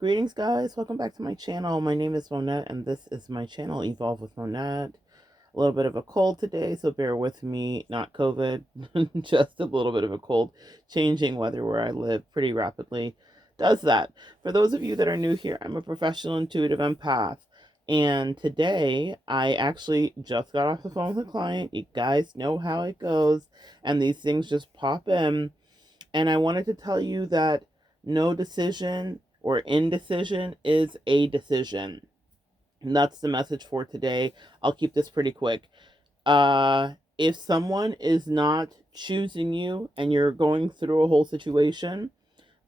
Greetings, guys. Welcome back to my channel. My name is Monette, and this is my channel, Evolve with Monette. A little bit of a cold today, so bear with me. Not COVID, just a little bit of a cold. Changing weather where I live pretty rapidly does that. For those of you that are new here, I'm a professional intuitive empath. And today, I actually just got off the phone with a client. You guys know how it goes, and these things just pop in. And I wanted to tell you that no decision or indecision is a decision. And that's the message for today. I'll keep this pretty quick. If someone is not choosing you and you're going through a whole situation,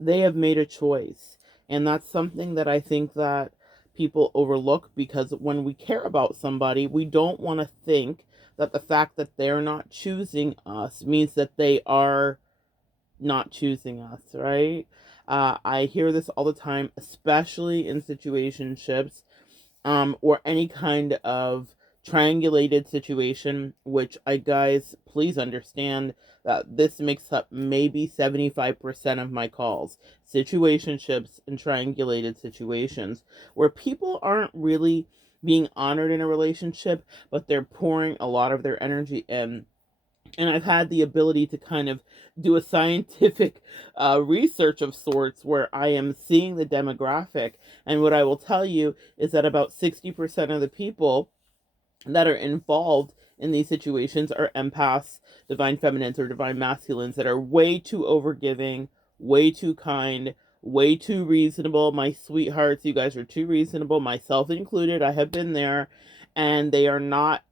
they have made a choice. And that's something that I think that people overlook, because when we care about somebody, we don't want to think that the fact that they're not choosing us means that they are not choosing us, right? I hear this all the time, especially in situationships, or any kind of triangulated situation, which I guys, please understand that this makes up maybe 75% of my calls. Situationships and triangulated situations where people aren't really being honored in a relationship, but they're pouring a lot of their energy in. And I've had the ability to kind of do a scientific research of sorts where I am seeing the demographic. And what I will tell you is that about 60% of the people that are involved in these situations are empaths, divine feminines, or divine masculines that are way too overgiving, way too kind, way too reasonable. My sweethearts, you guys are too reasonable, myself included. I have been there. And they are not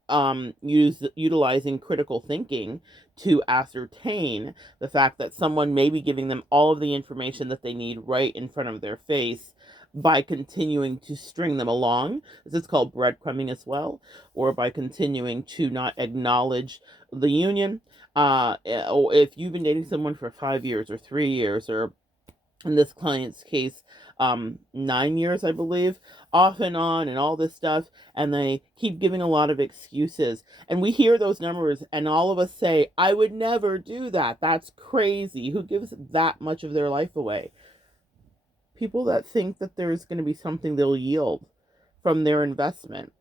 utilizing critical thinking to ascertain the fact that someone may be giving them all of the information that they need right in front of their face by continuing to string them along. This is called breadcrumbing as well, or by continuing to not acknowledge the union. Or if you've been dating someone for 5 years or 3 years, or in this client's case, 9 years, I believe, off and on, and all this stuff, and they keep giving a lot of excuses. And we hear those numbers, and all of us say, I would never do that. That's crazy. Who gives that much of their life away? People that think that there's going to be something they'll yield from their investment.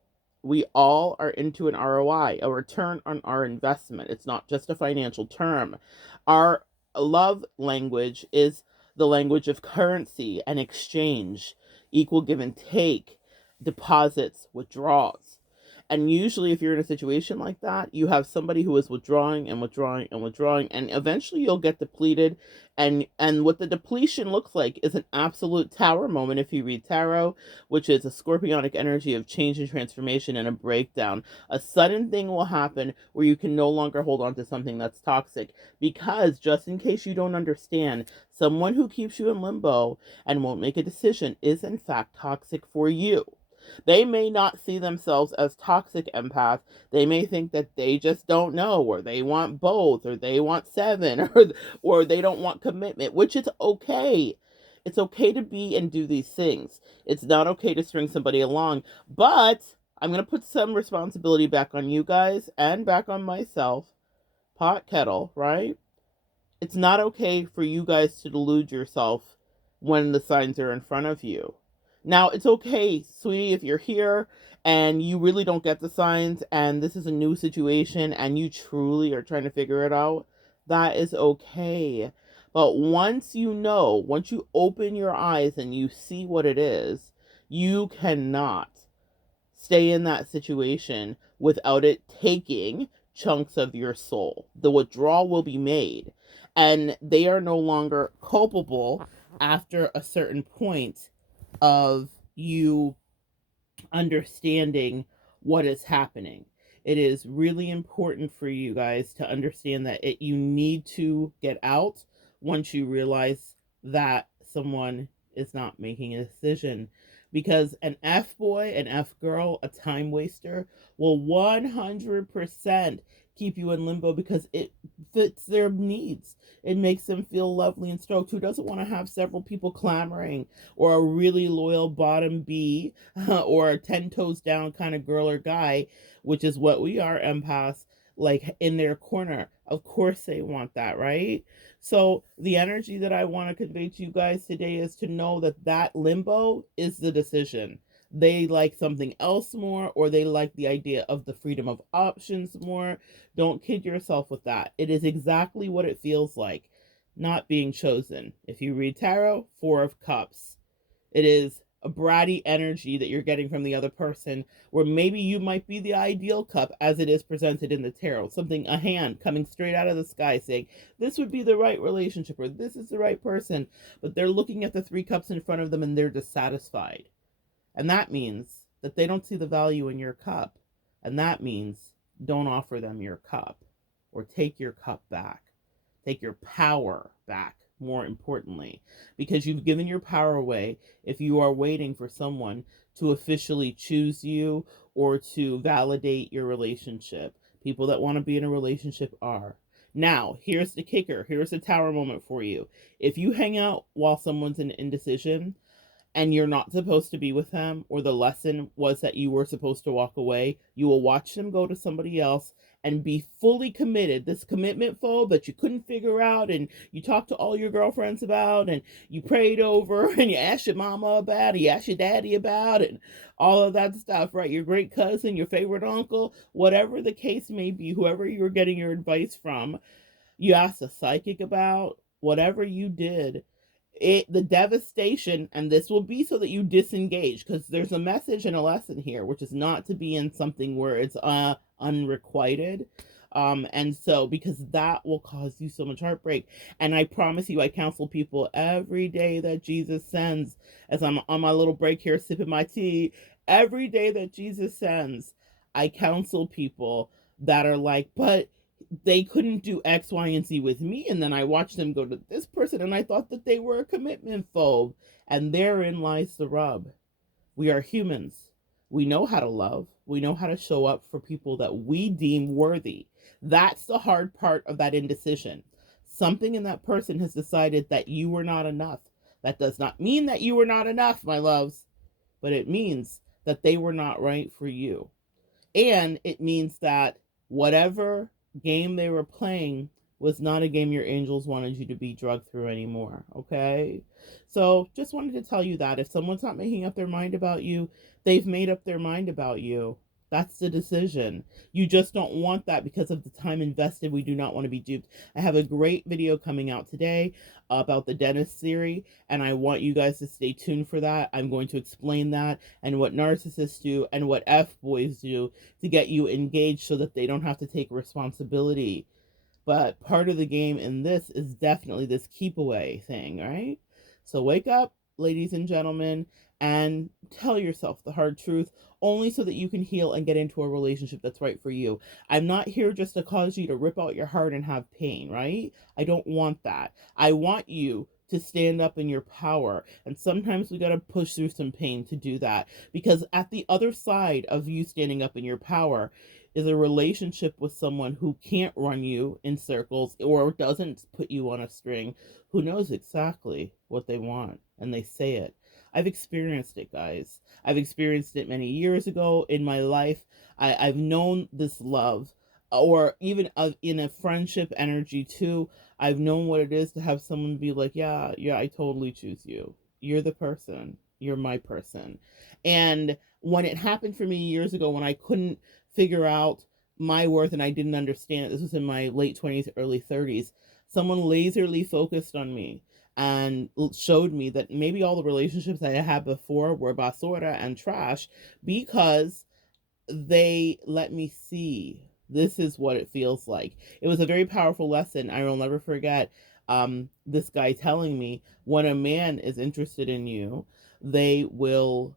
We all are into an ROI, a return on our investment. It's not just a financial term. Our love language is the language of currency and exchange, equal give and take, deposits, withdrawals. And usually, if you're in a situation like that, you have somebody who is withdrawing and withdrawing and withdrawing, and eventually you'll get depleted. And what the depletion looks like is an absolute tower moment if you read tarot, which is a scorpionic energy of change and transformation and a breakdown. A sudden thing will happen where you can no longer hold on to something that's toxic, because, just in case you don't understand, someone who keeps you in limbo and won't make a decision is in fact toxic for you. They may not see themselves as toxic empaths. They may think that they just don't know, or they want both, or they want seven, or they don't want commitment, which is okay. It's okay to be and do these things. It's not okay to string somebody along, but I'm going to put some responsibility back on you guys and back on myself. Pot kettle, right? It's not okay for you guys to delude yourself when the signs are in front of you. Now, it's okay, sweetie, if you're here and you really don't get the signs and this is a new situation and you truly are trying to figure it out. That is okay. But once you know, once you open your eyes and you see what it is, you cannot stay in that situation without it taking chunks of your soul. The withdrawal will be made, and they are no longer culpable after a certain point of you understanding what is happening. It is really important for you guys to understand that you need to get out once you realize that someone is not making a decision. Because an F boy, an F girl, a time waster will 100% keep you in limbo because it fits their needs. It makes them feel lovely and stoked. Who doesn't want to have several people clamoring, or a really loyal bottom B, or a 10 toes down kind of girl or guy, which is what we are, empaths, like in their corner. Of course they want that, right? So the energy that I want to convey to you guys today is to know that that limbo is the decision. They like something else more, or they like the idea of the freedom of options more. Don't kid yourself with that. It is exactly what it feels like not being chosen. If you read tarot, Four of Cups, it is a bratty energy that you're getting from the other person, where maybe you might be the ideal cup as it is presented in the tarot. Something, a hand coming straight out of the sky saying, this would be the right relationship, or this is the right person. But they're looking at the three cups in front of them and they're dissatisfied. And that means that they don't see the value in your cup. And that means don't offer them your cup, or take your cup back. Take your power back, more importantly, because you've given your power away if you are waiting for someone to officially choose you or to validate your relationship. People that want to be in a relationship are. Now, here's the kicker. Here's the tower moment for you. If you hang out while someone's in indecision, and you're not supposed to be with them, or the lesson was that you were supposed to walk away, you will watch them go to somebody else and be fully committed. This commitment phobe that you couldn't figure out, and you talked to all your girlfriends about, and you prayed over, and you asked your mama about it, you asked your daddy about it, and all of that stuff, right? Your great cousin, your favorite uncle, whatever the case may be, whoever you were getting your advice from, you asked a psychic about, whatever you did, the devastation, and this will be so that you disengage, because there's a message and a lesson here, which is not to be in something where it's unrequited. And so, because that will cause you so much heartbreak. And I promise you, I counsel people every day that Jesus sends, as I'm on my little break here sipping my tea, every day that Jesus sends, I counsel people that are like, but they couldn't do X, Y, and Z with me. And then I watched them go to this person and I thought that they were a commitment phobe. And therein lies the rub. We are humans. We know how to love. We know how to show up for people that we deem worthy. That's the hard part of that indecision. Something in that person has decided that you were not enough. That does not mean that you were not enough, my loves, but it means that they were not right for you. And it means that whatever game they were playing was not a game your angels wanted you to be drugged through anymore. Okay? So just wanted to tell you that if someone's not making up their mind about you, they've made up their mind about you. That's the decision. You just don't want that because of the time invested. We do not want to be duped. I have a great video coming out today about the dentist theory, and I want you guys to stay tuned for that. I'm going to explain that and what narcissists do and what F-boys do to get you engaged so that they don't have to take responsibility. But part of the game in this is definitely this keep away thing, right? So wake up, ladies and gentlemen, and tell yourself the hard truth, only so that you can heal and get into a relationship that's right for you. I'm not here just to cause you to rip out your heart and have pain, right? I don't want that. I want you to stand up in your power. And sometimes we got to push through some pain to do that, because at the other side of you standing up in your power is a relationship with someone who can't run you in circles or doesn't put you on a string, who knows exactly what they want and they say it. I've experienced it, guys. I've experienced it many years ago in my life. I've known this love, or even in a friendship energy too. I've known what it is to have someone be like, yeah, I totally choose you. You're the person. You're my person. And when it happened for me years ago, when I couldn't figure out my worth and I didn't understand it, this was in my late 20s, early 30s, someone laserly focused on me and showed me that maybe all the relationships I had before were basura and trash, because they let me see this is what it feels like. It was a very powerful lesson. I will never forget this guy telling me, when a man is interested in you, they will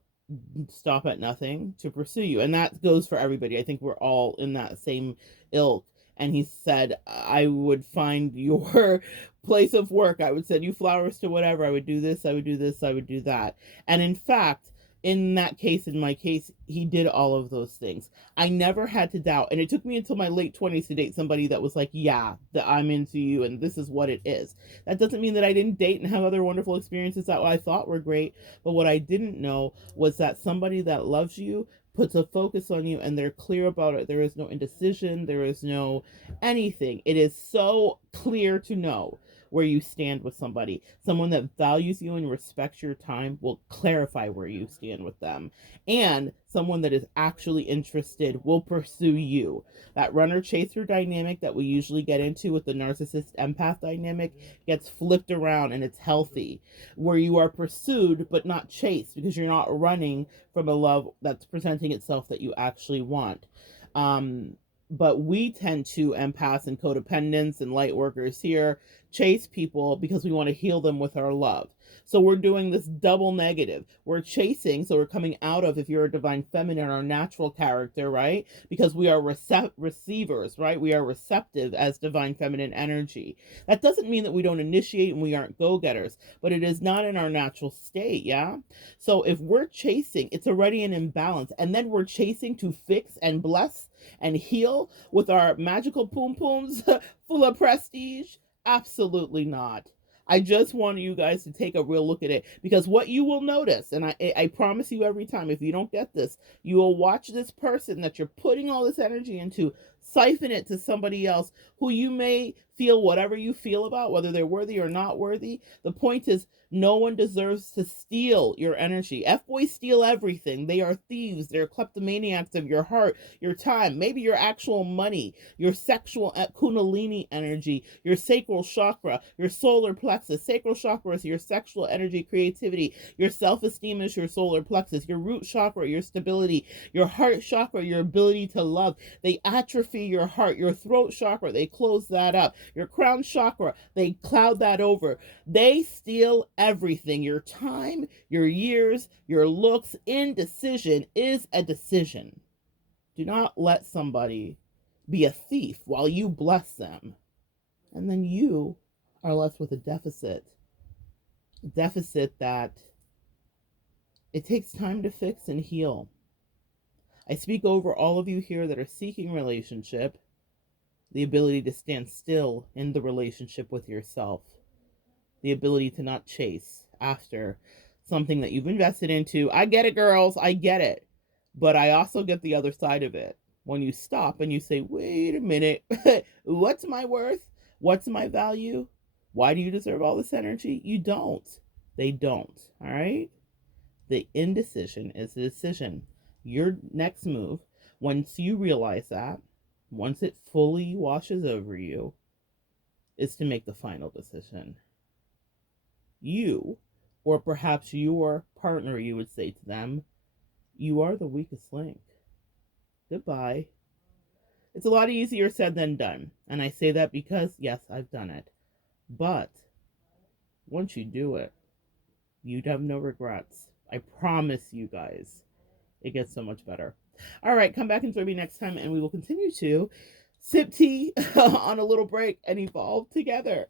stop at nothing to pursue you. And that goes for everybody. I think we're all in that same ilk. And he said, I would find your place of work. I would send you flowers to whatever. I would do this. I would do this. I would do that. And in fact, in that case, in my case, he did all of those things. I never had to doubt. And it took me until my late 20s to date somebody that was like, yeah, that I'm into you and this is what it is. That doesn't mean that I didn't date and have other wonderful experiences that I thought were great. But what I didn't know was that somebody that loves you puts a focus on you and they're clear about it. There is no indecision, there is no anything. It is so clear to know where you stand with somebody. Someone that values you and respects your time will clarify where you stand with them. And someone that is actually interested will pursue you. That runner chaser dynamic that we usually get into with the narcissist empath dynamic gets flipped around, and it's healthy, where you are pursued but not chased, because you're not running from a love that's presenting itself that you actually want. But we tend to, empaths and codependents and light workers here, chase people because we want to heal them with our love. So we're doing this double negative. We're chasing, so we're coming out of, if you're a divine feminine, our natural character, right? Because we are receivers, right? We are receptive as divine feminine energy. That doesn't mean that we don't initiate and we aren't go-getters, but it is not in our natural state, yeah? So if we're chasing, it's already an imbalance. And then we're chasing to fix and bless and heal with our magical poom pooms full of prestige. Absolutely not. I just want you guys to take a real look at it, because what you will notice, and I promise you every time, if you don't get this, you will watch this person that you're putting all this energy into siphon it to somebody else who you may feel whatever you feel about, whether they're worthy or not worthy. The point is, no one deserves to steal your energy. F-boys steal everything. They are thieves. They're kleptomaniacs of your heart, your time, maybe your actual money, your sexual kundalini energy, your sacral chakra, your solar plexus. Sacral chakra is your sexual energy, creativity. Your self-esteem is your solar plexus. Your root chakra, your stability. Your heart chakra, your ability to love. They atrophy your heart. Your throat chakra, they close that up. Your crown chakra, they cloud that over. They steal everything. Your time, your years, your looks. Indecision is a decision. Do not let somebody be a thief while you bless them. And then you are left with a deficit. A deficit that it takes time to fix and heal. I speak over all of you here that are seeking relationship, the ability to stand still in the relationship with yourself, the ability to not chase after something that you've invested into. I get it, girls, I get it. But I also get the other side of it. When you stop and you say, wait a minute, what's my worth? What's my value? Why do you deserve all this energy? You don't. They don't. All right? The indecision is the decision. Your next move, once you realize that, once it fully washes over you, is to make the final decision. You, or perhaps your partner, you would say to them, you are the weakest link. Goodbye. It's a lot easier said than done. And I say that because, yes, I've done it. But once you do it, you'd have no regrets. I promise you guys, it gets so much better. All right, come back and join me next time, and we will continue to sip tea on a little break and evolve together.